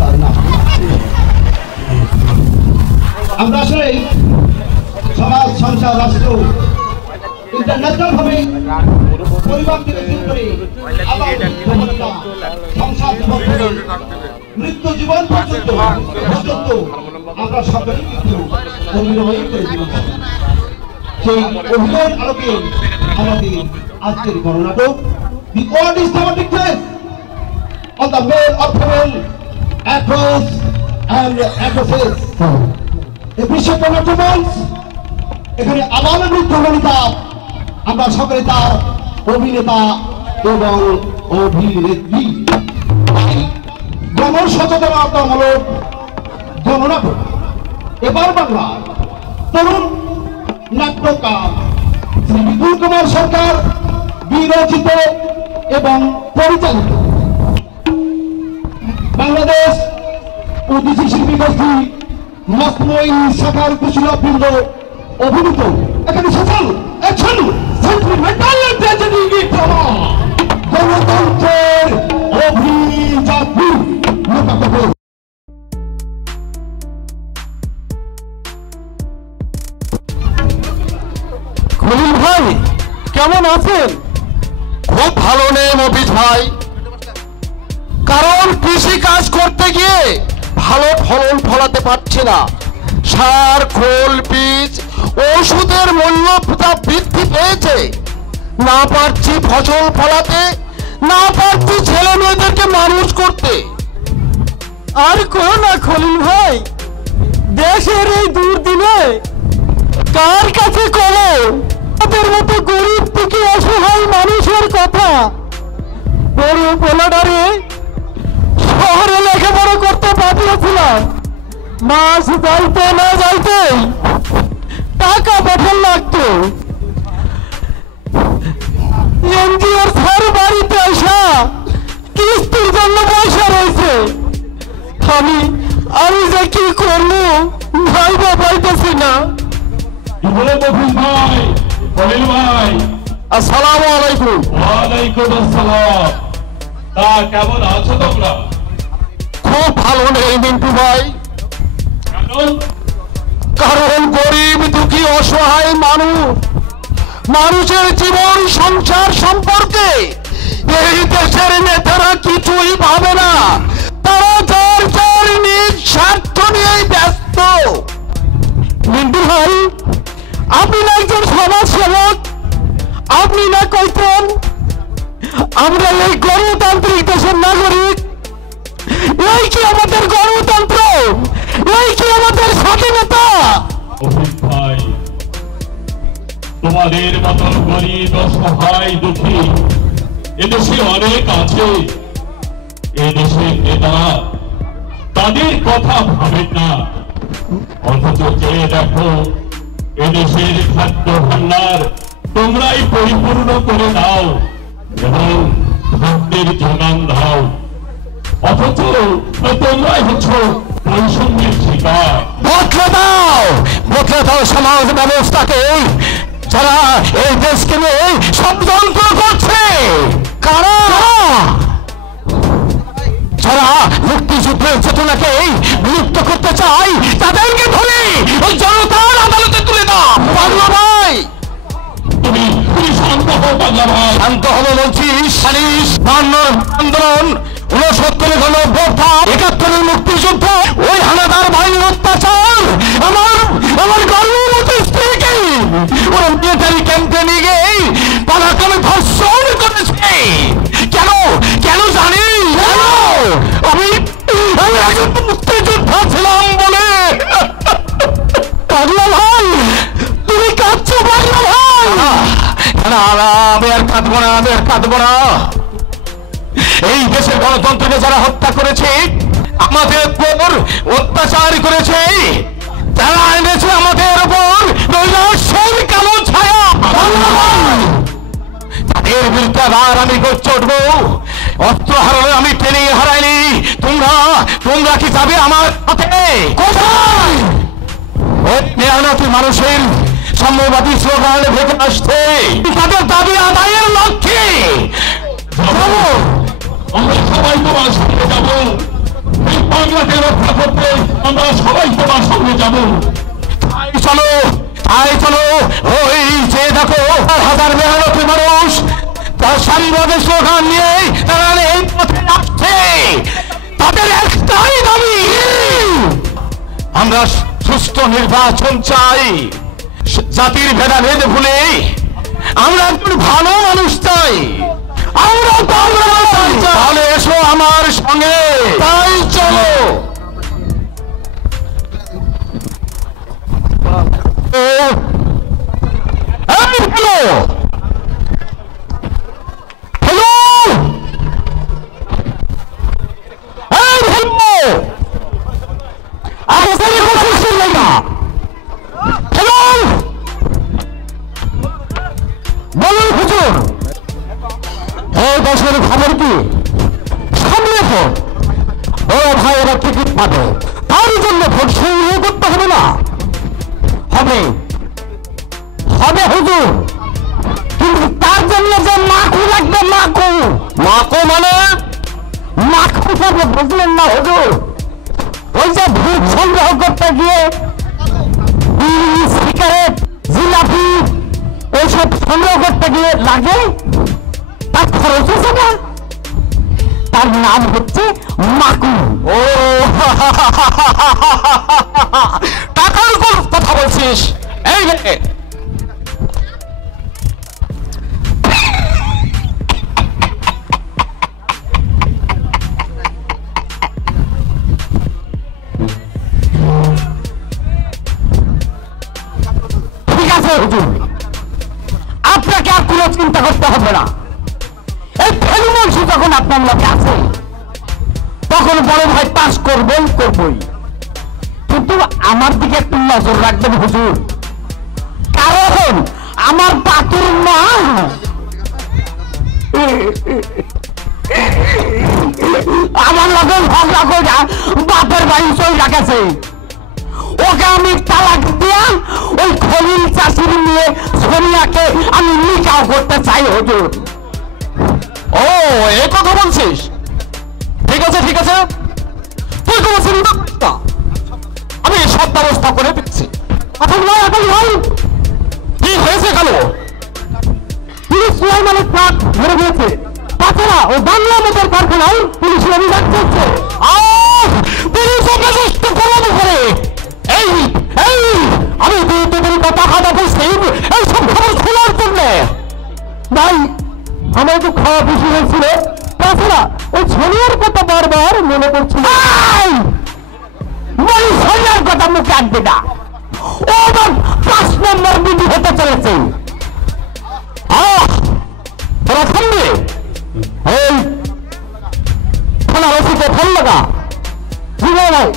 তার নাম। আমরা আসলে সমাজ, সংসার, রাষ্ট্র ইন্টারন্যাশনাল ভাবে পরিবার থেকে শুরু করে সংসার জীবন মৃত্যু জীবন পর্যন্ত আমরা সকলেই কিন্তু অভিনয় করে জীবন। সেই অভিনয়ের আলোকে আমাদের আজকের গণনাটক The World is Dramatic Test on the male or female actors and actresses. এই বিশ্ব গণনাট্য মঞ্চ এখানে আবাল বৃদ্ধ বনিতা আমরা সকলে তার অভিনেতা এবং অভিনেত্রী। জনসচেতনতামূলক গণনাটক এবার বাংলার তরুণ নাট্যকার শ্রী বিপুল কুমার সরকার বিরচিত এবং পরিচালিত বাংলাদেশ উদ্দেশ্যী শিল্পী গোষ্ঠী মসময়ী শাখার কুশলীবৃন্দ অভিনীত এখানে সফল অ্যাকশন সেন্টিমেন্টাল ট্র্যাজেডি ড্রামা গণতন্ত্রের অভিযাত্রী নাটক। খলিল ভাই কেমন আছেন? খুব ভালো নেই মফিজ ভাই, কারণ কৃষি কাজ করতে গিয়ে ভালো ফলন ফলাতে পারছি না। সার, খোল, বীজ, ওষুধের মূল্য বৃদ্ধি পেয়েছে। না পারছি ফসল ফলাতে, না পারছি ছেলে মেয়েদেরকে মানুষ করতে। আর কোন না খলিল ভাই, দেশের এই দুর্দিনে কার কাছে করো তাদের মতো গরিব থেকে অসহায় মানুষের কথা। বড় পোলাডারে শহরে লেখাপড়া করতে পাঠিয়েছিলাম, মাস যাইতে না যাইতে টাকা পাঠান লাগতো। এনজিওর স্যার বাড়িতে আসা কিস্তির জন্য পয়সা রয়েছে। আমি যে কি করবো ভাইবা পাইতেছি না। আসসালামু আলাইকুম। ওয়ালাইকুম আসসালাম। তা কেমন আছো তোমরা? খুব ভালো নেই মিন্টু ভাই, কারণ গরিব দুঃখী অসহায় মানুষের জীবন সংসার সম্পর্কে এই দেশের নেতারা কিছুই ভাবে না। তারা যার যার নিজ স্বার্থ নিয়েই ব্যস্ত। মিন্টু ভাই, আপনি না একজন সমাজ সেবক, আপনি না কইতেন আমরা এই গণতান্ত্রিক দেশের নাগরিক। এই কি আমাদের গণতন্ত্র? এই কি আমাদের স্বাধীনতা? ভাই, তোমাদের মতন গরিব অসহায় দুঃখী এদেশে অনেক আছে। এদেশের নেতারা তাদের কথা ভাবেন না, অথচ যে দেখো এদেশের খাদ্য ভান্ডার তোমরাই পরিপূর্ণ করে দাও এবং খাদ্যের যোগান দাও, অথচ তোমরাই হচ্ছ বৈষম্যের শিকার। বদলে দাও সমাজ ব্যবস্থাকে, যারা এই দেশকে নিয়ে ষড়যন্ত্র করছে। কারা? যারা মুক্তিযুদ্ধের চেতনাকে বিলুপ্ত করতে চায় তাদেরকে ধরে ওই জনতার আদালতে তুলে দাও। পাগলা ভাই, তুমি শান্ত হও। পাগলা ভাই, শান্ত হবো বলছিস? আন্দোলন 69 গণঅভ্যুত্থান, 71 মুক্তিযুদ্ধ, ওই হানাদার বাহিনীর অত্যাচার আমার গর্ভবতী স্ত্রীকে ওরা মিলিটারি ক্যাম্পে নিয়ে গিয়ে পালাক্রমে ধর্ষণ করেছে। কেন কেন জানিস? আমি একজন মুক্তিযোদ্ধা ছিলাম বলে। পাগলা ভাই, তুমি কাঁদছো? পাগলা ভাই, আমি আর কাঁদবো না। এই দেশের গণতন্ত্রকে যারা হত্যা করেছে, আমাদের উপর অত্যাচার করেছে, তারা এনেছে আমাদের উপর নৈরাশ্যের কালো ছায়া। তাদের বিরুদ্ধে আবার আমি গর্জে উঠবো। অস্ত্র হারালে আমি ট্রেনিং হারাইনি। তোমরা কি যাবে আমার সাথে? কোথায়? ওই মেহনতি মানুষের সাম্যবাদী স্লোগান ভেঙে আসছে তাদের দাবি আদায়ের লক্ষ্যে। আমরা সবাই তোমার সাথে যাবো। বাংলাকে রক্ষা করতে আমরা সবাই তোমার সঙ্গে যাব। চলো চলো, ওই যে দেখো হাজার মেহনতি মানুষ তার সারিবাদের স্লোগান নিয়ে তারা এই পথে আসছে। তাদের একটাই দাবি, আমরা সুস্থ নির্বাচন চাই, জাতির ভেদাভেদ ভুলে আমরা একটু ভালো মানুষ চাই। আমরা তাহলে এসো আমার সঙ্গে, তাই চলো। বলুন হুজুর, এই বছর খবর কি? সামনে ভোট, বড় ভাইয়েরা টিকিট পাবে, তার জন্য ভোট সংগ্রহ করতে হবে না? হবে হবে হুজুর, কিন্তু তার জন্য যে মাকু লাগবে, মাকু। মাকু মানে? মাকু হবে, বুঝলেন না হুজুর? ওই যে ভোট সংগ্রহ করতে গিয়ে সিগারেট, জিলাপি এইসব সংগ্রহ করতে গিয়ে লাগে, তার খরচ হচ্ছে না, তার নাম হচ্ছে মাকু। ও টাকার কথা বলছিস? এই ঠিক আছে হুজুর, আপনাকে আর কোনো চিন্তা করতে হবে না। এই ফেলুমনসি যখন আপনার লোকে আছে, তখন বড় ভাই পাস করবই, কিন্তু আমার দিকে একটু নজর রাখবেন হুজুর, কারণ আমার পাতুর মা আমার লোকে ঝগড়া করে বাপের বাড়ি চলে গেছে। ওকে আমি তালাক দিয়া ওই খলিল চাষির নিয়ে সোনিয়াকে আমি নিকাহ করতে চাই হুজুর। ও এই কথা বলছিস? ঠিক আছে ঠিক আছে, তুই কোনো চিন্তা করিস না, আমি সব ব্যবস্থা করে দিচ্ছি। এখন নয়, এখন নয়, কি হয়েছে গেল? পুলিশ সুলাইমানের ট্রাক ধরে দিয়েছে, তাছাড়া ও বাংলা মোটর কারখানায় পুলিশের অভিযান চলছে। পুলিশ যথেষ্ট কলম করে এই এই আমি তোদের কথা খাওয়া বলছি এই সব খবর খোলার জন্য। ভাই আমার একটু খাওয়া বেশি হয়েছিল, তাছাড়া ওই সোনিয়ার কথা বারবার মনে করছিল। সোনিয়ার কথা মুখে আনবে না, ও আমার 5 নম্বর বিধি হতে চলেছে। তোরা শুনবে? এই থানা ওসিকে ফোন লাগা। ভাই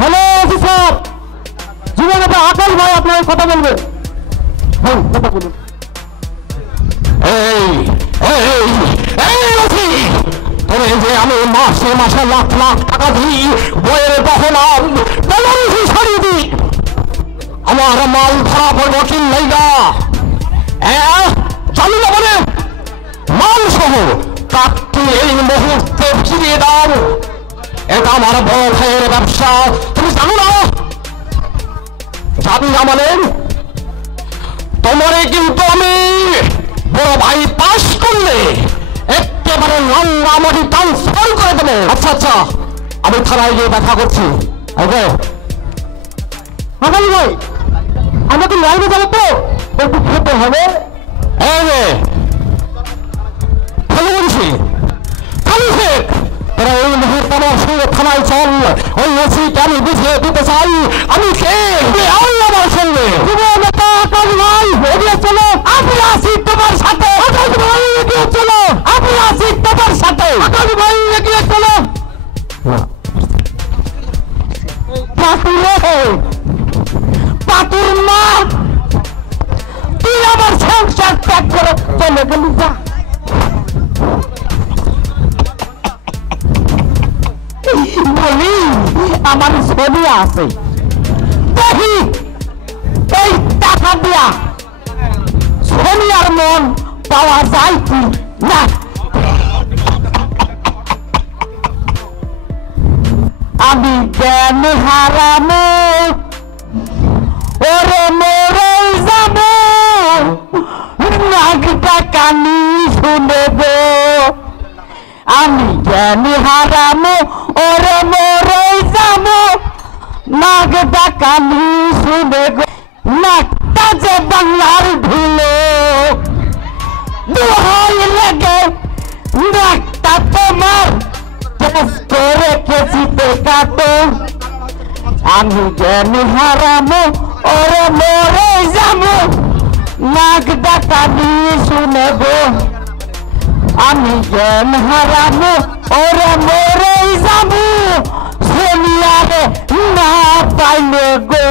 হ্যালো ওসি সাহেব, জীবন আকাশ ভাই আপনার কথা বলবে। কথা বলুন। তোরে যে আমি মাসে মাসে লাখ লাখ টাকা দিই, বইয়ের বহনাম সরিয়ে দিই, আমার মাল ধরা পড়বো কি লাইগা? জানি না বলে মাল সহ কাকটি এই মুহূর্তে ফিরিয়ে দাও। এটা আমার বড় ভাইয়ের ব্যবসা, তুমি জানো না? জানি না মানে তোমারে কিন্তু আমি বড় ভাই পাস করলে একেবারে রাঙ্গামাটি ট্রান্সফার করে দেবো। আচ্ছা আচ্ছা, আমি থানায় গিয়ে দেখা করছি। আগামী ভাই আমাকে লাইনে যাবো তো, একটু খেতে হবে। ভালো বলছি, তোরা এই মুহূর্তে আমার সঙ্গে থানায় চল, ওই ওসিকে আমি বুঝিয়ে দিতে চাই আমি কে। আমার সঙ্গে চলো, আমি আসি তোমার সাথে। চলো, আমি আসি তোমার সাথে। চলো পাতুর মা, তুই আমার সংসার ত্যাগ করে চলে গেলি। যা বলি, আমার ছবি আছে দেখি, এই টাকা দিয়া সোনিয়ার মন পাওয়া যায় কি না? জ্ঞান হারামো ওরে মরে যাব নাকটা কানি শুনে গো আমি জ্ঞান হারামো ওরে মরে যাব নাকটা কানি শুনে গো নাকটা যে বাংলার ধুলো দোহাই লাগে নাকটা তোমার করে কেচিতে কাটো আমি জ্ঞান হারামো ওরে মরে যাবো নাক ডাকানি শুনে গো আমি জ্ঞান হারামো ওরে মরে যাবো শুনিয়ারে না পাইলে গো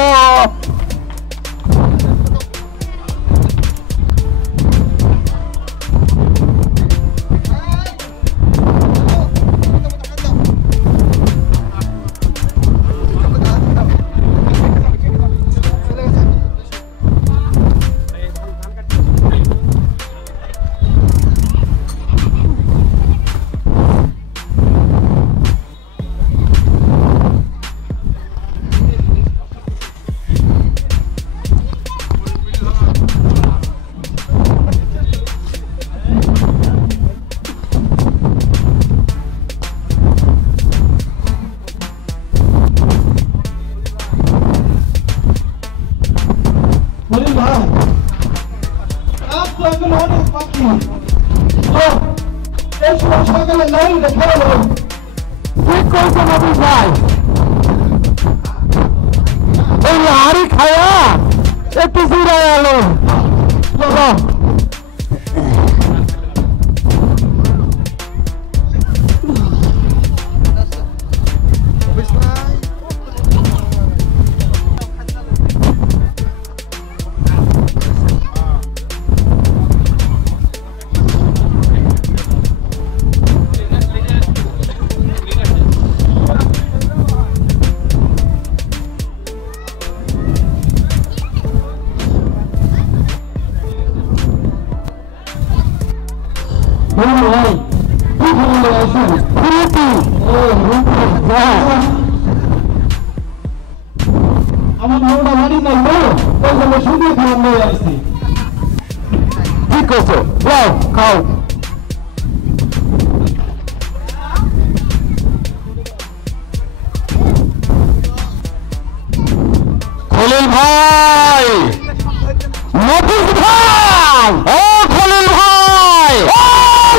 হাড়ি খায়া একটু ফিরে গেল আমার ভাবনা বাড়ি নাই তো ওই জন্য শুধু খারাপ হয়ে আসছি ঠিক করছো যাও খাও খলিল ভাই মফিজ ভাই ও খলিল ভাই ও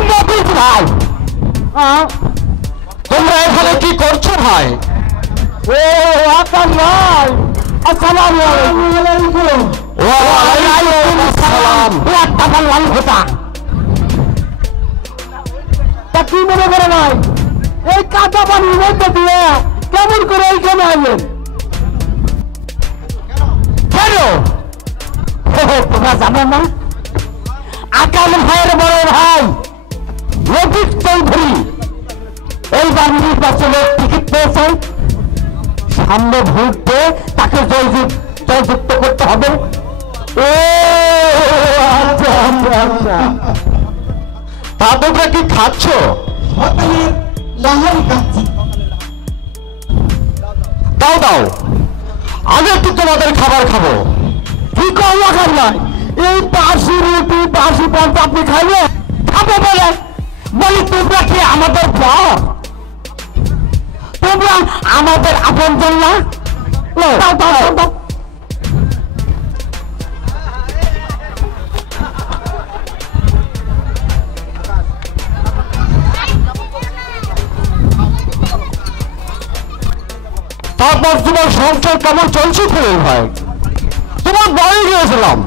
মফিজ ভাই তোমরা এখানে কি করছো ভাই ও আকাশ ভাই আসসালামু আলাইকুম ওয়া আলাইকুম আসসালাম ওয়া তাবাল্লাল হুদা তা কি মনে করে ভাই এই কাঁচা পানির মধ্যে দিয়ে কেমন করে এইখানে আইলেন কেন তোমরা জানো না আকাশ ভাইয়ের বড় ভাই রফিক চৌধুরী এইবার নির্বাচনের টিকিট পেয়েছে সামনে ভোট দিয়ে তাকে জয়যুক্ত করতে হবে ও আচ্ছা আচ্ছা আচ্ছা তা তোমরা কি খাচ্ছ সকালের লাহারি খাচ্ছি দাও দাও আগে একটু তোমাদের খাবার খাবো কি করবো খাবার এই বাসি রুটি বাসি পন্থ আপনি খাইলে খাবো বলে বলি তোমরা কি আমাদের পর তোমরা আমাদের আপনজন না দাও দাও দাও তারপর তোমার সংসার কেমন চলছে খলিল ভাই তোমার বাড়ি গিয়েছিলাম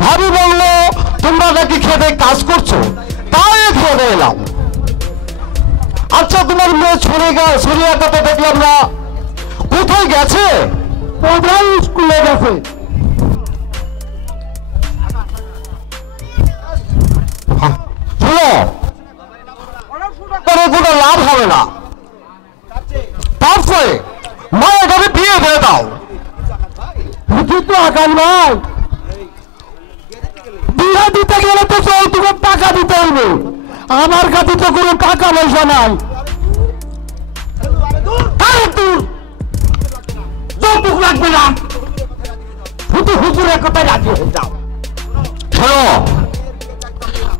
ভাবি বললো তোমরা নাকি খেতে কাজ করছো তাই খেতে এলাম আচ্ছা তোমার মেয়ে ছড়িয়াটা তো দেখলাম না কোথায় গেছে কোথায় স্কুলে গেছে কোনো লাভ হবে না তারপরে মা এখানে বিয়ে দিয়ে দাও কিন্তু আকাল ভাই বিয়ে দিতে গেলে তো যৌতুকের টাকা দিতে হইবে আমার কাছে তো কোনো টাকা পয়সা নাই বাহাদুর, যৌতুক লাগবে না, শুধু হুজুরের কথায় রাজি হয়ে যাও। শোনো,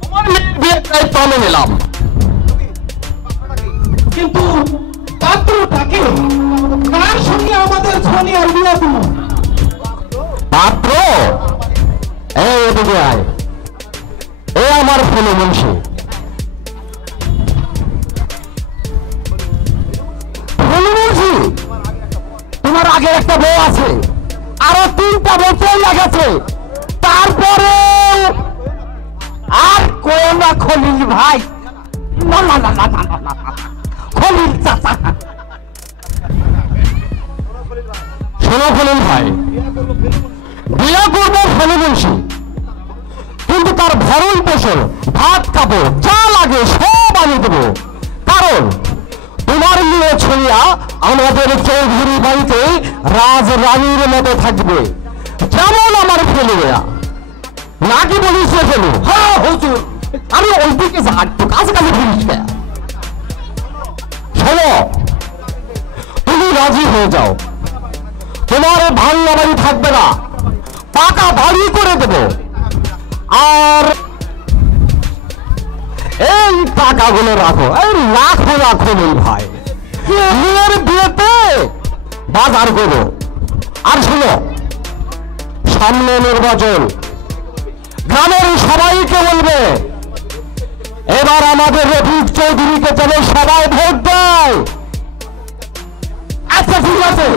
আমার বিয়ের দায়িত্ব আমি নিলাম, কিন্তু পাত্রটাকে কার সঙ্গে আমাদের সোনিয়ার বিয়ে দিব? পাত্র এই এদিকে আয়, এ আমার ফেলে মুন্সি। তোমার আগে একটা বউ আছে, আরো 3টা বছর লাগাছে, তারপরে আর কোন না খলিল ভাই, না না না না না না না, খলিল চাচা। শোনো খলিল ভাই, বিয়ে করবো ফেলে মুন্সি, কিন্তু তার ভরণ পোষণ, ভাত খাবো, যা লাগে সব আমি দেবো। কারণ তোমার মেয়ে ছড়িয়া আমাদের চৌধুরী বাড়িতে রাজ রানীর মতো থাকবে, যেমন আমার ফেলুয়া। নাকি বলিস ফেলু? হ্যাঁ হুজুর, আমি ওই দিকে যা, একটু কাছাকাছি ফিরিস না। শোনো, তুমি রাজি হয়ে যাও, তোমার ভাঙা বাড়ি থাকবে না, পাকা বাড়ি করে দেব। আর এই টাকাগুলো রাখো, এই রাখো রাখো নেই ভাই, মেয়ের বিয়েতে বাজার করো। আর শোনো, সামনে নির্বাচন, গ্রামের সবাইকে বলবে এবার আমাদের রফিক চৌধুরীকে যেন সবাই ভোট দেয়। আচ্ছা ঠিক আছে,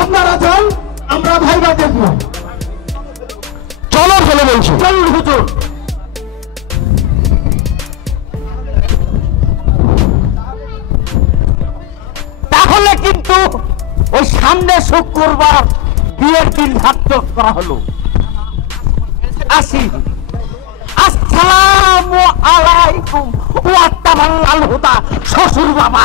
আপনারা যান, আমরা ভাইবা দেখবো। চলো চলে বলছি, চলুন হুজুর। তাহলে কিন্তু ওই সামনে শুক্রবার বিয়ের দিন ধার্য করা হলো। আসি, আসসালামু আলাইকুম ওয়া তাবাল্লাল হুদা শ্বশুর বাবা।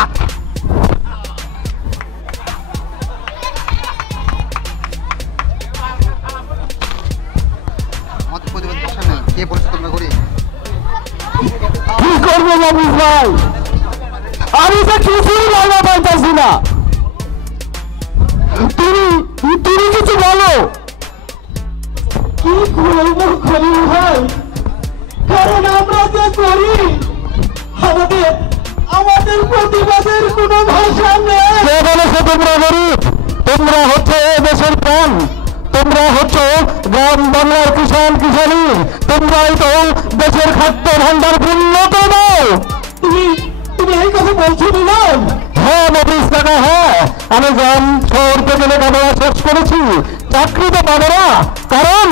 কি করবো বাবুস ভাই, আমি তো কিছুই বলতে পারতেছি না, তুমি কিছু বলো। কি করবো খলিল ভাই, কারণ আমরা যে করি আমাদের আমাদের প্রতিবাদের কোনো ভাষা নেই। কে বলেছে তোমরা গরিব? তোমরা হচ্ছে দেশের প্রাণ, তোমরা হচ্ছে গ্রাম বাংলার কিষান কিষানি, তোমরাই তো দেশের খাদ্য ভান্ডার উন্নত দাও। তুমি তুমি এই কথা বলছো দিলাম? হ্যাঁ মফিজ কাকা, হ্যাঁ, আমি গ্রাম শহর থেকে লেখাপড়া শেষ করেছি, চাকরি তো পাবো না, কারণ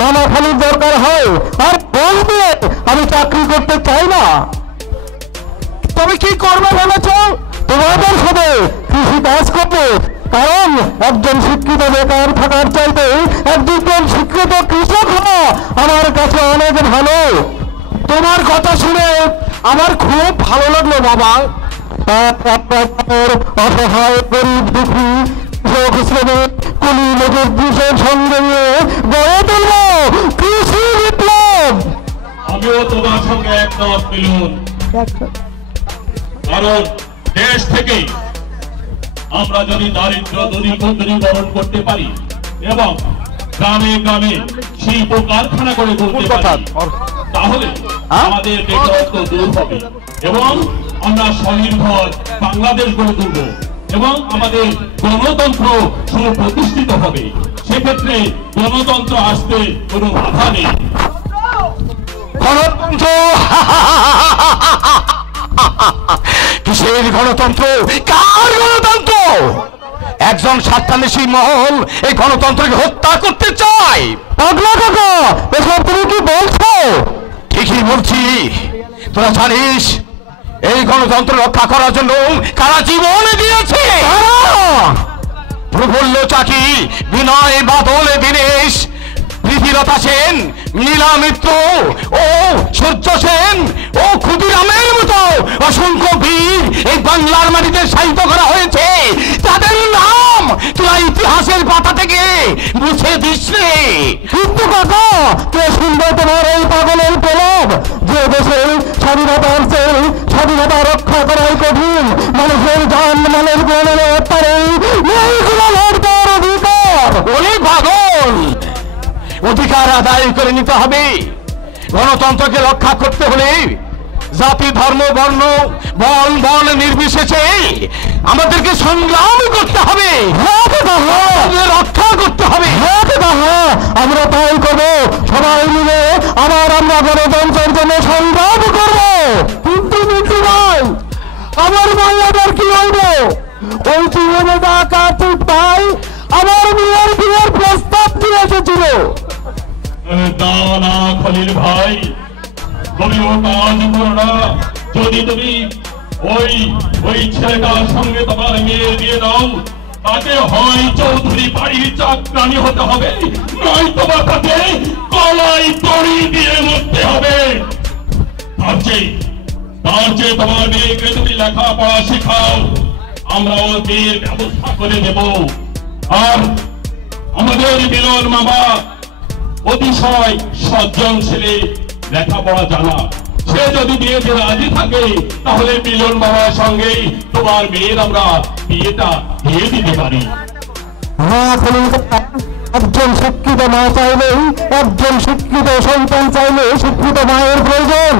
মামা খালির দরকার হয়, আর বলবে আমি চাকরি করতে চাই না। তবে কি করবে ভেবেছ? তোমাদের সাথে কৃষি কাজ করবে, কারণ একজন শিক্ষিত বেকার থাকার চাইতে একজন শিক্ষিত কৃষক হওয়া আমার কাছে অনেক ভালো। তোমার কথা শুনে আমার খুব ভালো লাগলো বাবা। অসহায় গরিব দুঃখী কৃষক শ্রেণীর কুলি লোকের দেশের সঙ্গে নিয়ে গড়ে তুলব কৃষি বিপ্লব। আমিও তোমার সঙ্গে একমত মিলুন, কারণ দেশ থেকে আমরা যদি দারিদ্র দূরীকরণ করতে পারি এবং গ্রামে গ্রামে শিল্প কারখানা করে তুলতে পারি, তাহলে আমাদের বেকারত্ব দূর হবে এবং আমরা স্বনির্ভর বাংলাদেশ গড়ে তুলব এবং আমাদের গণতন্ত্র সুপ্রতিষ্ঠিত হবে। সেক্ষেত্রে গণতন্ত্র আসতে কোনো বাধা নেই। গণতন্ত্র? কিসের গণতন্ত্র? কার গণতন্ত্র? একজন স্বার্থান্বেষী মহল এই গণতন্ত্রকে হত্যা করতে চায়। পাগলা কাকা, এসব তুমি কি বলছো? ঠিকই বলছি। তোরা জানিস এই গণতন্ত্র রক্ষা করার জন্য কারা জীবন দিয়েছে? প্রফুল্ল চাকি, বিনয় বাদল দীনেশ, প্রীতিলতা সেন, নীলা মিত্র ও সূর্য সেন ও ক্ষুদিরামের মতো অসংখ্য বীর এই বাংলার মাটিতে সাহিত্য করা হয়েছে। তাদের নাম তোরা ইতিহাসের পাতা থেকে মুছে দিস রে। কিন্তু কাকা, কে শুনবে তোমার এই পাগলের প্রলাপ যে দেশের স্বাধীনতা রক্ষা করাই কঠিন, মানুষের জান মালের গণহত্যার নেই কোনো লড়বার অধিকার। ওরে পাগল, অধিকার আদায় করে নিতে হবে। গণতন্ত্রকে রক্ষা করতে হলে জাতি, ধর্ম, বর্ণ, বল বল নির্বিশেষে আমাদেরকে সংগ্রাম করতে হবে, রক্ষা করতে হবে। আমরা তাই করবো, সবাই মিলে আবার আমরা গণতন্ত্রের জন্য সংগ্রাম করবো। কিন্তু মিন্টু ভাই, আমার বাংলাদেশ কি হইবে? ওই জীবনেটা কার্তিক ভাই আমার মেয়ের বিয়ের প্রস্তাব দিয়ে এসেছিল। না খলিল ভাই, তুমি ও কাজ করো না। যদি তুমি ওই ছেলেটার সঙ্গে তোমার মেয়ে দিয়ে দাও, তাকে হয় চৌধুরী বাড়ির চাকরানি হতে হবে, নয় তোমার তাকে গলায় দড়ি দিয়ে মরতে হবে। তার চেয়ে তোমার মেয়েকে তুমি লেখাপড়া শেখাও, আমরা ওর বিয়ের ব্যবস্থা করে দেব। আর আমাদের মিলন মামা অতিশয় সজ্জন ছেলে, লেখাপড়া জানা। সে যদি বিয়েতে রাজি থাকে তাহলে মিলন বাবার সঙ্গে তোমার মেয়ের আমরা বিয়েটা দিয়ে দিতে পারি। একজন শিক্ষিত মা চাইলেই, একজন শিক্ষিত সন্তান চাইলে শিক্ষিত মায়ের প্রয়োজন।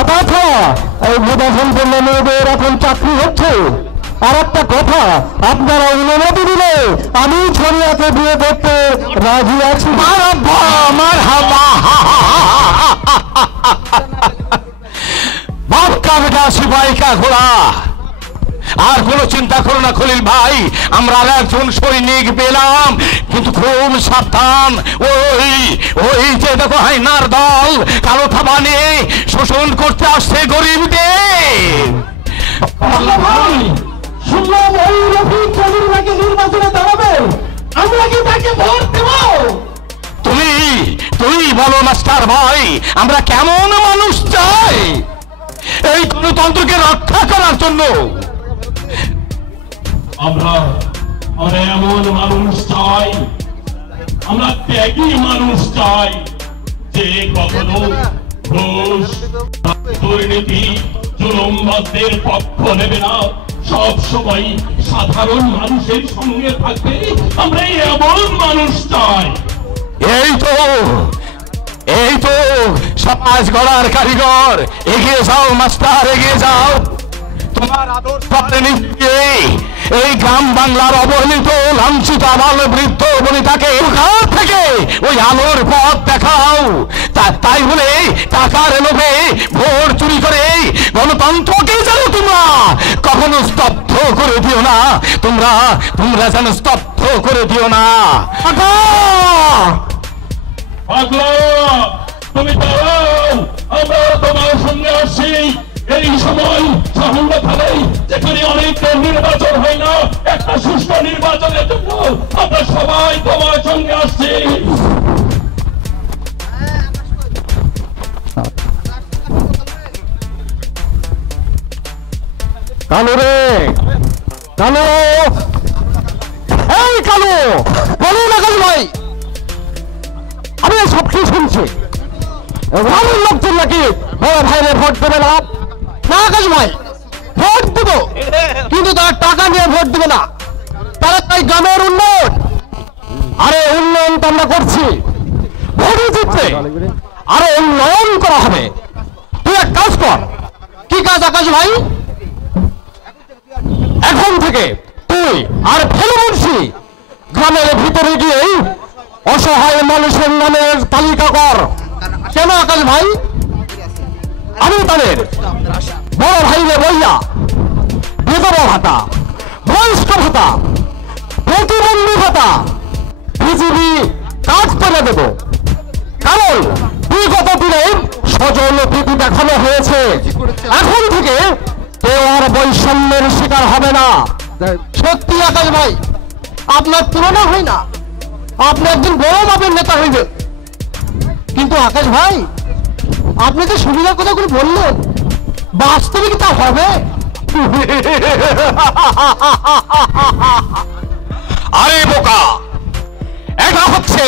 অথচ এই মেধা সম্পন্ন মেয়েদের এখন চাকরি হচ্ছে। আর একটা কথা, আপনারা অনুমতি দিলে আমি ছড়িয়াকে বিয়ে করতে রাজি আছি। বাপ কা বেটা সিপাহি কা ঘোড়া। আর কোন চিন্তা করো না খলিল ভাই, আমরা একজন সৈনিক পেলাম, কিন্তু খুব সাবধান। ওই যে দেখো হাইনার দল কালো থাবা নিয়ে শোষণ করতে আসছে গরিবদের। শুনলাম ওই রফিক চৌধুরী নাকি নির্বাচনে দাঁড়াবে, আমরা কি তাকে ভোট দেব? তুই বলো মাস্টার ভাই, আমরা কেমন মানুষ চাই এই গণতন্ত্রকে রক্ষা করার জন্য? আমরা এমন মানুষ চাই, আমরা ত্যাগী মানুষ চাই, যে কখনো ঘুষ, দুর্নীতি, জুলুমবাজদের পক্ষ নেবে না, সব সময় সাধারণ মানুষের সঙ্গে থাকবে। আমরা এমন মানুষ চাই। এই তো সমাজ গড়ার কারিগর। এগিয়ে যাও মাস্টার, এগিয়ে যাও। তোমার এই গ্রাম বাংলার অবহেলিত লাঞ্ছিত আবাল বৃদ্ধ বনিতাকে ঘর থেকে ওই আলোর পথ দেখাও। তাই বলে টাকার লোভে ভোট চুরি করে গণতন্ত্রকে যেন তোমরা কখনো স্তব্ধ করে দিও না। তোমরা যেন স্তব্ধ করে দিও না। তুমি দাঁড়াও, আমরা তোমার সঙ্গে আসছি। এই সময় সাহন্দা থানায় যেখানে অনেক নির্বাচন হয় না, একটা সুষ্ঠু নির্বাচনের জন্য আমরা সবাই তোমার সঙ্গে আসছি। কালু রে, কালু, এই কালু, বলো না কালু ভাই, আমি সব কিছু শুনছি। গ্রামের লোকজন নাকি বড় ভাইরে ভোট দেবে না। না কালু ভাই, ভোট দেব, কিন্তু তার টাকা নিয়ে ভোট দেবে না। তারা তাই গ্রামের উন্নয়ন, আরে উন্নয়ন তো আমরা করছি, ভোটে জিতবে, আরো উন্নয়ন করা হবে। তুই এক কাজ কর। কি কাজ আকাশ ভাই? এখন থেকে তুই আর ফেলু মুন্সি গ্রামের ভিতরে গিয়ে অসহায় মানুষের নামের তালিকা কর। কেন আকাশ ভাই? আমি তাদের বড় ভাইরে বইয়া বিধবা ভাতা, বয়স্ক ভাতা, প্রতিবন্ধী ভাতা, বিজিবি কাজ করে দেব। কারণ বিগত দিনে সজল প্রীতি দেখানো হয়েছে। এখন থেকে কেউ আর বৈষম্যের শিকার হবে না। সত্যি আকাশ ভাই, আপনার তুলনা হয় না, আপনি একজন বড় মাপের নেতা হইবে। কিন্তু আকাশ ভাই, আপনি যে সুবিধার কথা করে বললেন, বাস্তবে কি তা হবে? আরে বোকা, এটা হচ্ছে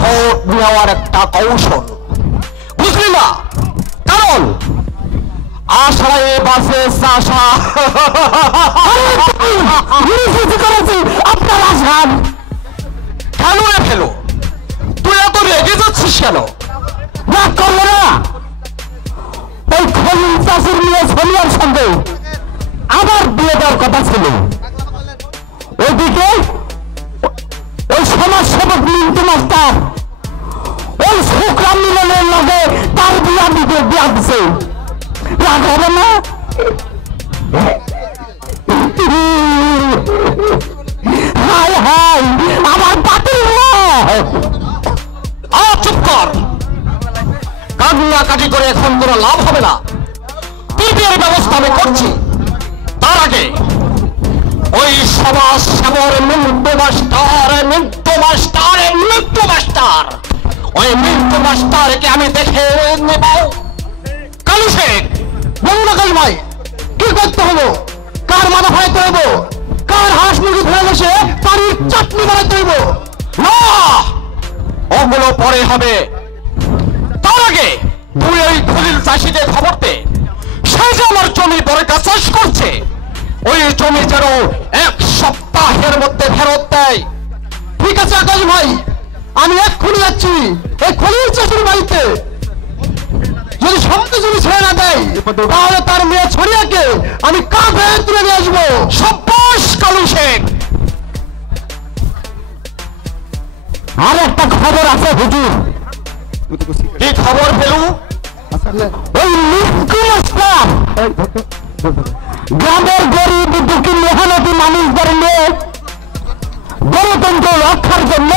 ভোট নেওয়ার একটা কৌশল, বুঝলি না? কারণ আশায় বাসে চাষা করেছি আপনার আসান। কেন রে ফেলো, তুই এত রেগে যাচ্ছিস কেন? রাগ করবো না, ওই খলিল চাষির নিয়ে সোনিয়ার সঙ্গে আবার বিয়ে দেওয়ার কথা ছিল। ওইদিকে ওই সমাজসেবক মিন্টু মাস্টার ওই শুক্রাম মিলনের লগে তার বিয়া দিতে বিয়া দিছে। রাগ হবে না? হাই হাই আমার পাতিল চুপ কর, কান্নাকাটি করে এখন কোনো লাভ হবে না। তুই বিয়ের ব্যবস্থা আমি করছি। তার আগে ওই সমাজ সেবর মিন্টু মাস্টার ওই মিন্টু মাস্টারকে আমি দেখে নেব। কালু শেখ, বলুন না কালু ভাই, কি করতে হবো? কার মাথা ফাড়াইতে হইব? কার হাঁস মুরগি ধরে বসে পানির চাটনি বানাইতে হইব? না, ওগুলো পরে হবে। তার আগে তুই ওই খলিল চাষিদের খবর দে, সে যে আমার জমি বরেকা চাষ করছে, ওই জমি যেন 1 সপ্তাহের মধ্যে ফেরত দেয়। ঠিক আছে আকাশ ভাই, আমি এক্ষুনি যাচ্ছি এই খলিল চাষির বাড়িতে। যদি সত্যি জমি ছেড়ে না দেয় তাহলে তার মেয়ে ছড়িয়াকে আমি কাঁধে তুলে নিয়ে আসবো। সাব্বাস কালু শেখ। আর একটা খবর আছে হুজুর। কি খবর পেলু? ওই মিন্টু মাস্টার গ্রামের গরিব দুঃখী মেহনতি মানুষদের নিয়ে গণতন্ত্র রক্ষার জন্য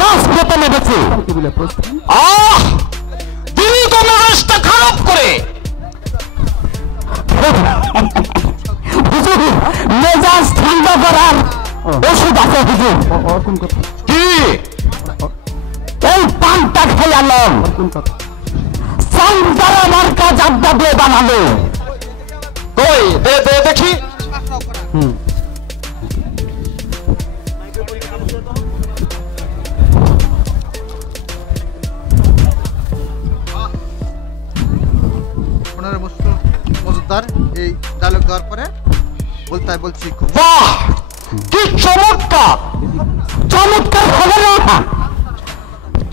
রাজপথে নেমেছে। তিনি তো মেজাজটা খারাপ করে। হুজুর, মেজাজ ঠান্ডা করার ওষুধ আছে হুজুর। কি? এই পানটা খেয়ালাম চান্দারা মার্কা জাব্বা দিয়ে বানালো। কই দে দে দেখি। মজুদার এই ডায়লগ দেওয়ার পরে বলছি খুব বাহ, কি চমৎকার চমৎকার খবর।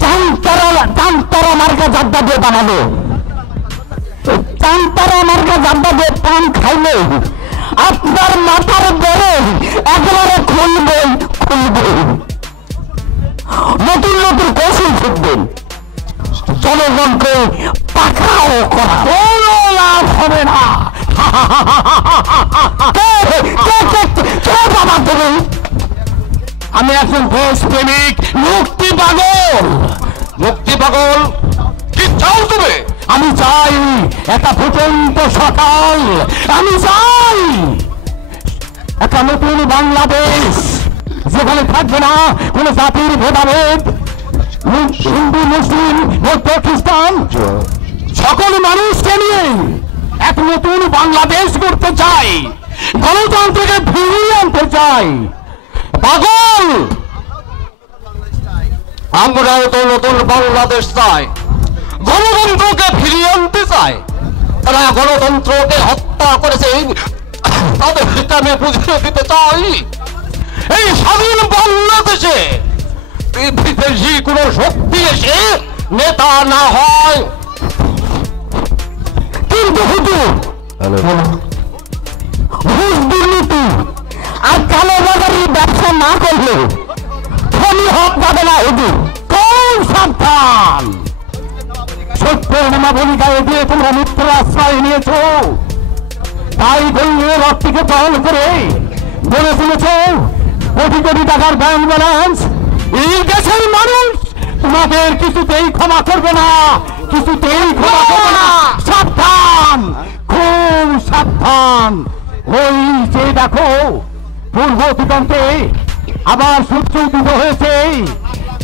চান্তারা মার্কা জাব্বা দিয়ে বানালো। চান্তারা মার্কা জাব্বা দিয়ে পান খাইলে আপনার মাথার বেড়ে একেবারে খুলবে। নতুন নতুন কৌশল শিখবেন, জনগণকে পাকাও করা। কোনো লাভ হবে না। বাবা তুমি, আমি একজন দেশ প্রেমিক, মুক্তি পাগল। মুক্তি পাগল কি চাও তুমি? আমি চাই একটা ফুটন্ত সকাল, আমি চাই একটা নতুন বাংলাদেশ যেখানে থাকবে না কোন জাতির ভেদাভেদ, হিন্দু মুসলিম বৌদ্ধ খ্রিস্টান সকল মানুষকে নিয়ে এক নতুন বাংলাদেশ করতে চাই, গণতন্ত্রকে ফিরিয়ে আনতে চাই। পাগল, আমরাও তো নতুন বাংলাদেশ চাই, গণতন্ত্রকে ফিরিয়ে আনতে চাই। তারা গণতন্ত্রকে হত্যা করেছে, তাদেরকে আমি বুঝিয়ে দিতে চাই এই স্বাধীন বাংলাদেশে বিদেশি কোন শক্তি এসে নেতা না হয়। কিন্তু হুজুর, ঘুষ দুর্নীতি আর কালোবাজারি ব্যবসা না করলে ধনী হক পাবে না হুজুর। কোন সাবধান, সত্যের নামাবলী গায়ে দিয়ে তোমরা মিথ্যার আশ্রয় নিয়েছ, তাই দলীয় রক্তকে পালন করে বলে শুনেছ কোটি কোটি টাকার ব্যাংক ব্যালেন্স। এই দেশের মানুষ তোমাদের কিছুতেই ক্ষমা করবে না, কিছুতেই ক্ষমা করবে না। সাবধান, খুব সাবধান। ওই যে দেখো পূর্ব দিগন্তে আবার সূর্য উদিত হয়েছে,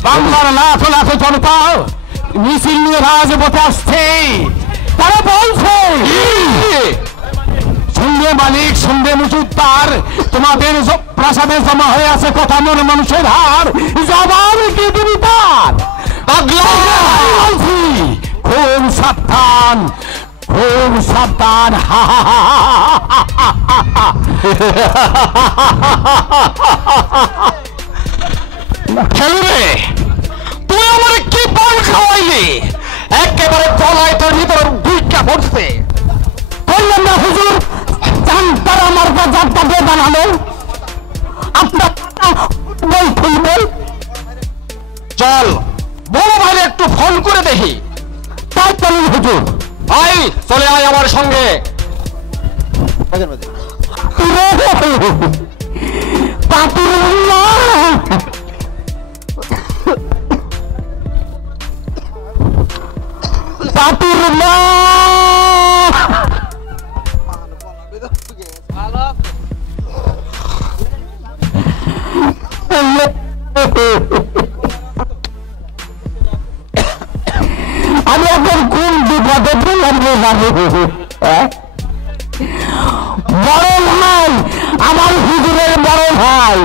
বাংলার লাখ লাখ জনতা মিছিল নিয়ে রাজপথে আসছে। তারা বলছে সঙ্গে মালিক সঙ্গে মজুদার তোমাদের প্রাসাদে জমা হয়ে আছে কথা মনে মানুষের হার, জবাব কি দিবি তার? খুব সাবধান, খুব সাবধান। খেলবে তুই আমার কি বল খাওয়াইলি? একেবারে গলায় তোর ভিতর দুইটা পড়ছে। বললেন না হুজুর, জানতার আমার বাজারটা দিয়ে বানালো আপনার বই খুলবে। চল বড় ভাইরে একটু ফোন করে দেখি। তাই চলুন হুজুর। আই চলে আয় আমার সঙ্গে। আমি এখন কোন বিপদে বললাম? বড় ভাই, আমার হুজুরের বড় ভাই,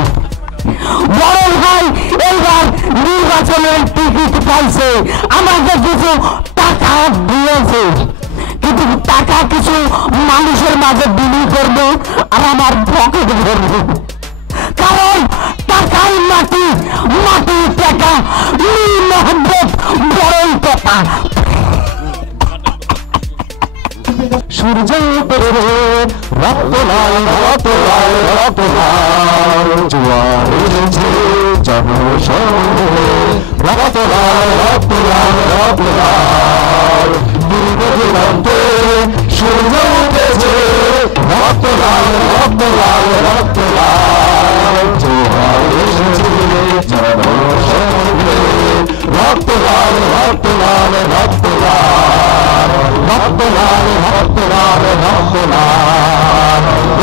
বড় ভাই এইবার নির্বাচনের টিকিট পাইছে, আমাকে কিছু টাকা দিয়েছে, কিন্তু টাকা কিছু মানুষের মাঝে বিলি করবো আর আমার পকেট ভরবো। কারণ টাকার মাটি, মাটির টাকা, মোহাম্মদ বড়ই কথা। সূর্য রক্তলাল রক্তলাল রক্তলাল জোয়ার এসেছে জনসংঘে, রক্তলাল রক্তলাল রক্তলাল দীর্ঘ দিগন্তে সূর্য উঠেছে, রক্তলাল রক্তলাল রক্তলাল জোয়ার এসেছে জনসংঘে, রক্তলাল রক্তলাল রক্তলাল রক্তলাল রক্তলাল রক্তলাল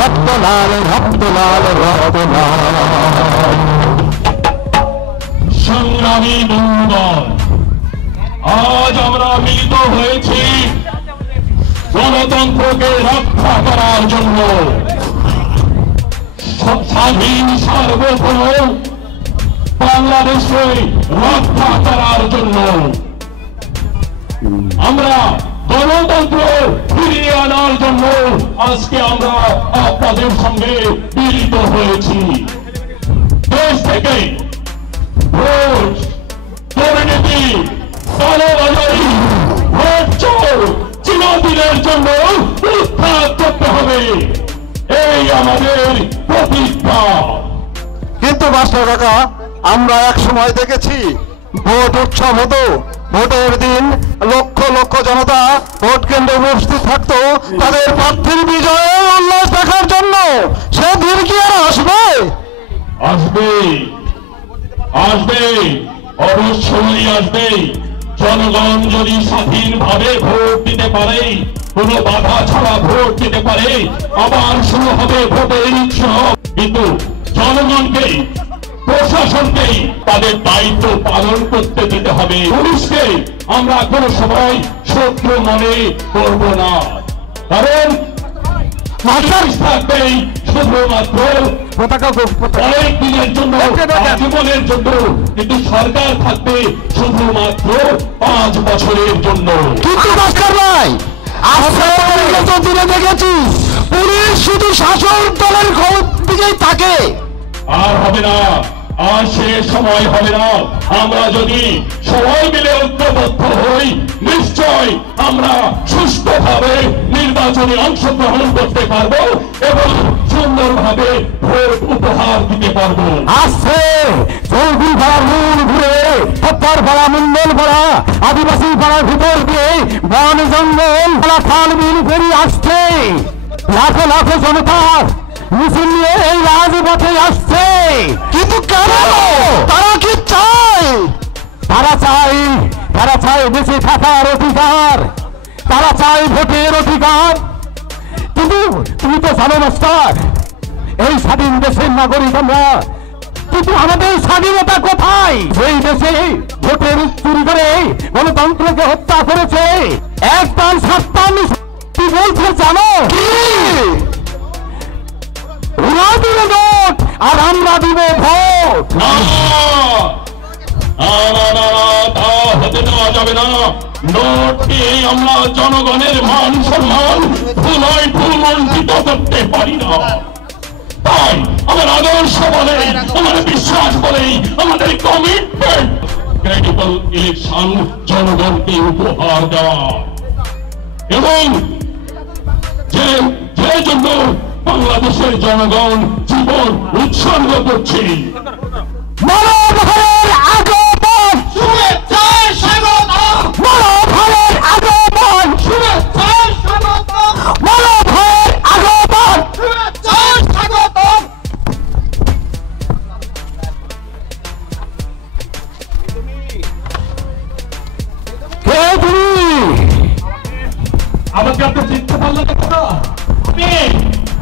রক্তলাল রক্তলাল রক্তলাল। সংগ্রামী বন্ধুগণ, আজ আমরা মিলিত হয়েছি গণতন্ত্রকে রক্ষা করার জন্য, স্বাধীন সার্বভৌম বাংলাদেশকে রক্ষা করার জন্য। আমরা গণতন্ত্র ফিরিয়ে আনার জন্য আজকে আমরা আপনাদের সঙ্গে মিলিত হয়েছি। দেশ থেকে ভোট, দুর্নীতি, কালোবাজারি, ভোট চোর চিরদিনের জন্য উৎখাত করতে হবে, এই আমাদের প্রতিজ্ঞা। কিন্তু মাস্টার কাকা, আমরা এক সময় দেখেছি ভোট উৎসব হতো, ভোটের দিন লক্ষ লক্ষ জনতা ভোট কেন্দ্রে উপস্থিত থাকতো তাদের প্রার্থীর বিজয়ের উল্লাস দেখার জন্য। সেদিন কি আর আসবে? আসবে, আসবে, অবশ্যই আসবে। জনগণ যদি স্বাধীনভাবে ভোট দিতে পারে, কোনো বাধা ছাড়া ভোট দিতে পারে, আবার শুরু হবে ভোটের উৎসব। কিন্তু জনগণকে, প্রশাসনকে তাদের দায়িত্ব পালন করতে দিতে হবে। পুলিশকে আমরা কোনো সময় শত্রু মনে করব না, কারণ থাকবেই শুধুমাত্র অনেক দিনের জন্য, জীবনের জন্য, কিন্তু সরকার থাকবে শুধুমাত্র 5 বছরের জন্য। কিন্তু মাস্টার ভাই, আমরা দিনে দেখেছি পুলিশ শুধু শাসক দলের দিকেই থাকে। আর হবে না, আর সে সময় হবে না। আমরা যদি সবাই মিলে ঐক্যবদ্ধ হই, নিশ্চয় আমরা সুষ্ঠুভাবে নির্বাচনে অংশগ্রহণ করতে পারবো এবং সুন্দরভাবে ভোট উপহার দিতে পারবো। আসছে চৌধুরী পাড়ার মূল ঘুরে সত্তর পাড়া, মন্ডল পাড়া, আদিবাসী পাড়ার ভিতর দিয়ে বন জঙ্গল খাল বিল পেরিয়ে আসছে। লাখো লাখো জনতা মিছিল নিয়ে এই রাজপথে আসছে। কিন্তু কেন? তারা কি চায়? তারা চায় বেঁচে থাকার অধিকার, তারা চায় ভোটের অধিকার। কিন্তু তুমি তো জানো মাস্টার, এই স্বাধীন দেশের নাগরিক আমরা, কিন্তু আমাদের স্বাধীনতা কোথায়? সেই দেশে ভোটের চুরি করে গণতন্ত্রকে হত্যা করেছে। একদল সত্তা কি বলছে জানো? ওরা দিবে ভোট আর আমরা দিব ভোট। তা হতে দেওয়া যাবে না। নোট দিয়ে আমরা জনগণের মান সম্মান ধুলোয় ধুলমণ্ডিত করতে পারি না। তাই আমার আদর্শ বলে, আমার বিশ্বাস বলে, আমাদের কমিটমেন্ট ক্রেডিবল ইলেকশন জনগণকে উপহার দেওয়া, এবং যে জন্য বাংলাদেশের জনগণ জীবন উৎসর্গ করছে। মনোভাবের আগমন, শুভেচ্ছার স্বাগতম, মনোভাবের আগমন, শুভেচ্ছার স্বাগতম, মনোভাবের আগমন। শুভেচ্ছার স্বাগতম। কে তুমি? আমাকে আপনি চিনতে পারলেন না কেন?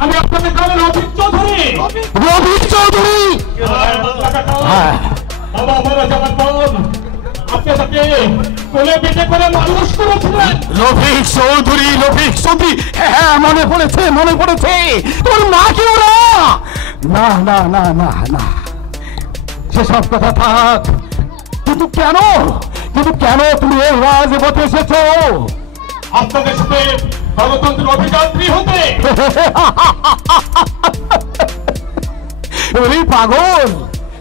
আমি আপনাদের গ্রামের রফিক চৌধুরী। রফিক চৌধুরী। হ্যাঁ। বাবা মারা যাবার পর আপনি তাকে কোলে পিঠে করে মানুষ করেছিলেন। রফিক চৌধুরী, রফিক চৌধুরী, হ্যাঁ মনে পড়েছে, মনে পড়েছে। তোর মা কি ওরা? না না না না না, সেসব কথা থাক। কিন্তু কেন, কিন্তু কেন তুমি এই রাজপথে এসেছো? আপনাদের সাথে গণতন্ত্রের অভিযাত্রী হতে। ওরে পাগল,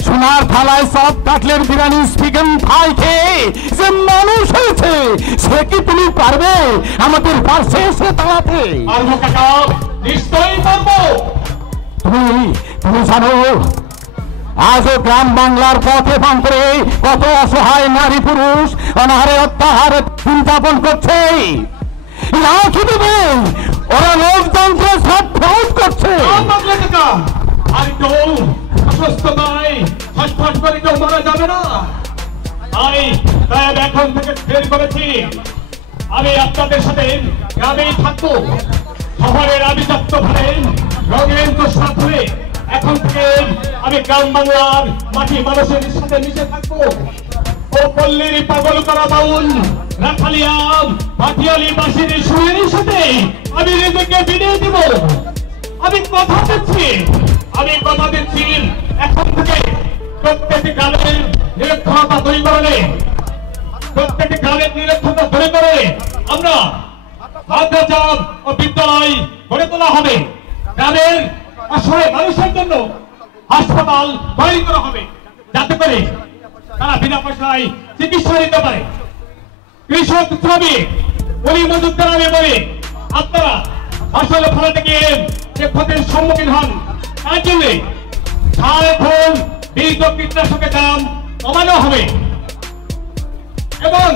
সোনার থালায় সব কাটলের বিরিয়ানি চিকেন ফ্রাই খেয়ে যে মানুষ হয়েছে, সে কি তুমি পারবে আমাদের পাশে এসে দাঁড়াতে? পারবো কাকা, নিশ্চয়ই পারবো। তুমি জানো আজও গ্রাম বাংলার পথে প্রান্তরে কত অসহায় নারী পুরুষ অনাহারে অত্যাহারে চিন্তাপন করছে। কি দেবে? ওরা লোকতন্ত্রের সব ফৌজ করছে। আর কেউ অসুস্থ নয়, হাসপাত করে কেউ মারা যাবে না। তাই এখন থেকে স্থির করেছি, আমি আপনাদের সাথে গ্রামেই থাকবো। শহরের আভিজাত্য ভাবে রঙের প্রসাদ হয়ে এখন থেকে আমি গ্রাম বাংলার মাটি মানুষের সাথে মিশে থাকবো। ও পল্লীর পাগল করা বাউল রাখালিয়া ভাটিয়ালি বাসির সুরের সাথে আমি নিজেকে বিলিয়ে দিব। আমি কথা দিচ্ছি, এখন থেকে প্রত্যেকটি গ্রামের নিরক্ষরতা তৈরি করে, প্রত্যেকটি গ্রামের নিরক্ষরতা তৈরি করে আমরা মাদ্রাসা ও বিদ্যালয় গড়ে তোলা হবে। গ্রামের অসহায় মানুষের জন্য হাসপাতাল তৈরি করা হবে, যাতে করে তারা বিনা পয়সায় চিকিৎসা নিতে পারে। কৃষক শ্রমিক গরিব মজুদদার আমি বলি, আপনারা ফসল ফলাতে গিয়ে যে ক্ষতির সম্মুখীন হন, তার জন্য সার, ফুল, বীজ ও কীটনাশকের দাম কমানো হবে এবং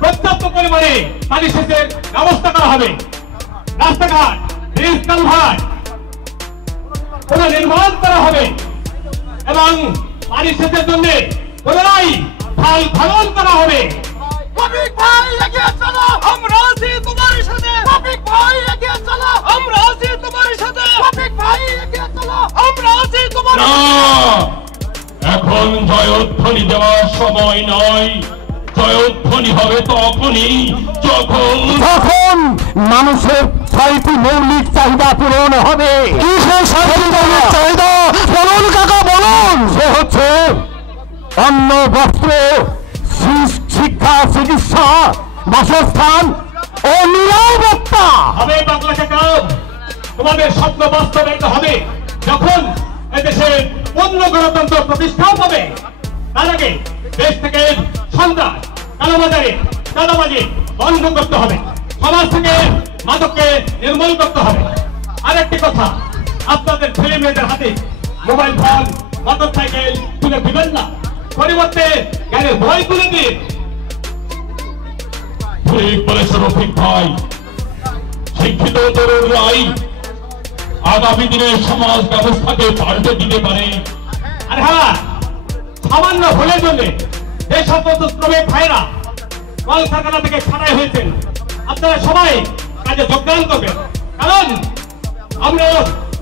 পর্যাপ্ত পরিমাণে পানি সেচের ব্যবস্থা করা হবে। রাস্তাঘাট, ব্রিজ, কালভার্ট পুনর্নির্মাণ করা হবে এবং পানি সেচের জন্য পুনরায় খাল খনন করা হবে। রফিক ভাই এগিয়ে চলো, আমরা আছি তোমার সাথে। রফিক ভাই এগিয়ে চলো, আমরা আছি তোমার সাথে। রফিক ভাই এগিয়ে চলো, আমরা আছি তোমার না, এখন জয়ধ্বনি দেওয়ার সময় নয়। জয়ধ্বনি হবে তখনই যখন মানুষের 6টি মৌলিক চাহিদা পূরণ হবে। কিসের 6টি মৌলিক চাহিদা বলুন কাকা, বলুন। সে হচ্ছে অন্ন, বস্ত্র, শিক্ষা, চিকিৎসা, বাসস্থান ও নিরাপত্তা। হবে বাংলা কাকা, তোমাদের স্বপ্ন বাস্তবায়িত হবে যখন এদেশে পূর্ণ গণতন্ত্র প্রতিষ্ঠা হবে। তার আগে দেশ থেকে সন্ত্রাস, কালোবাজারি, চাঁদাবাজি বন্ধ করতে হবে। সমাজ থেকে মাদককে নির্মূল করতে হবে। আরেকটি কথা, আপনাদের ছেলে মেয়েদের হাতে মোবাইল ফোন, মোটর সাইকেল তুলে দিবেন না, পরিবর্তে গাড়ির বই তুলে দিন। ঠিক বলেছে রফিক ভাই। শিক্ষিত তরুণরাই আগামী দিনের সমাজ ব্যবস্থাকে পাল্টে দিতে পারে। আর হ্যাঁ, সামান্য ভুলের জন্য যে সমস্ত শ্রমিক ভাইরা কলকারখানা থেকে ছাড়াই হয়েছেন, আপনারা সবাই কাজে যোগদান করবেন, কারণ আমরা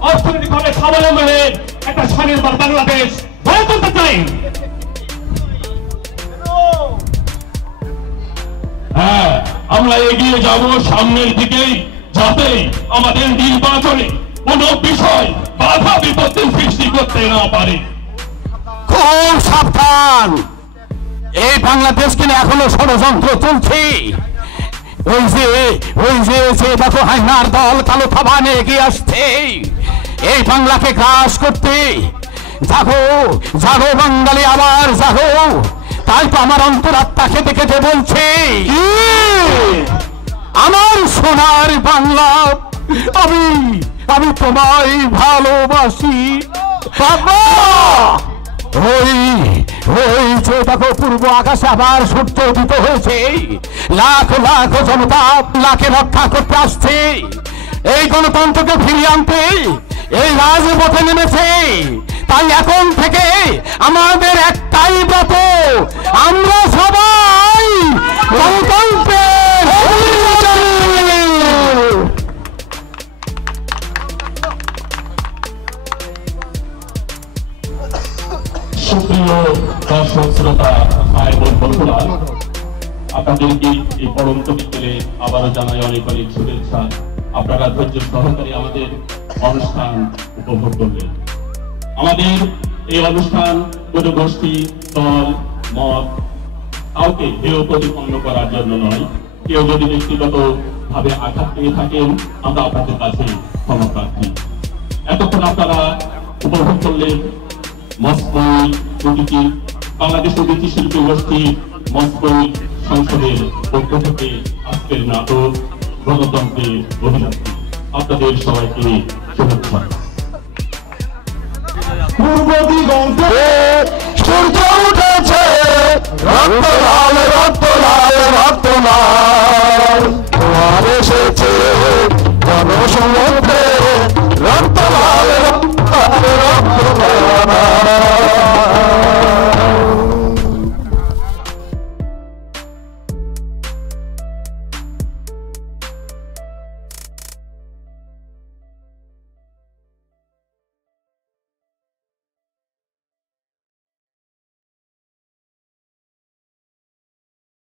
অর্থনৈতিকভাবে স্বাবলম্বী হয়ে একটা স্বনির্ভর বাংলাদেশ গড়ে তুলতে চাই। হ্যাঁ, আমরা এগিয়ে যাব সামনের দিকে, যাতে আমাদের নির্বাচনে কোনো বিষয় বাধা বিপত্তির সৃষ্টি করতে না পারে। খুব সাবধান, এই বাংলাদেশকে নিয়ে এখনো ষড়যন্ত্র চলছে। ওই যে দেখো হাইনার দল কালো থাবানে এগিয়ে আসছে এই বাংলাকে গ্রাস করতে। জাগো জাগো বাঙালি, আবার জাগো। তাই তো আমার অন্তরাত্মা খেতে খেতে বলছে, আমার সোনার বাংলা, আমি তোমায় ভালোবাসি বাবা। ওই যে দেখো পূর্ব আকাশে আবার সূর্য উদিত হয়েছে, লাখ লাখ জনতা লাখে রক্ষা করতে আসছে, এই গণতন্ত্রকে ফিরিয়ে আনতে এই রাজপথে নেমেছে। তাই এখন থেকে আমাদের একটাই ব্রত, আমরা সবাই গণতন্ত্রের সুপ্রিয় দর্শক শ্রোতা ভাই বোন বন্ধুরা, আপনাদেরকে এই পরন্ত বিকেলে আবারও জানাই অনেক অনেক শুভেচ্ছা। আপনারা ধৈর্য সহকারে আমাদের অনুষ্ঠান উপভোগ করলেন। আমাদের এই অনুষ্ঠান কোনো গোষ্ঠী, দল, মত কাউকে হেয় প্রতিপন্ন করার জন্য নয়। কেউ যদি ব্যক্তিগত ভাবে আঘাত পেয়ে থাকেন, আমরা আপনাদের কাছে ক্ষমা প্রার্থী। এতক্ষণ আপনারা উপভোগ করলেন মস্কোই প্রকৃতি বাংলাদেশ প্রকৃতি শিল্পী গোষ্ঠী মস্কোই সংসদের পক্ষ থেকে আজকের নাটক গণতন্ত্রের অভিযাত্রী। আপনাদের সবাইকে শুভেচ্ছা। পূর্ব দিগন্তে সূর্য উঠেছে, রক্ত লাল রক্ত লাল রক্ত লাল, তোমার এসেছে জনসমুদ্র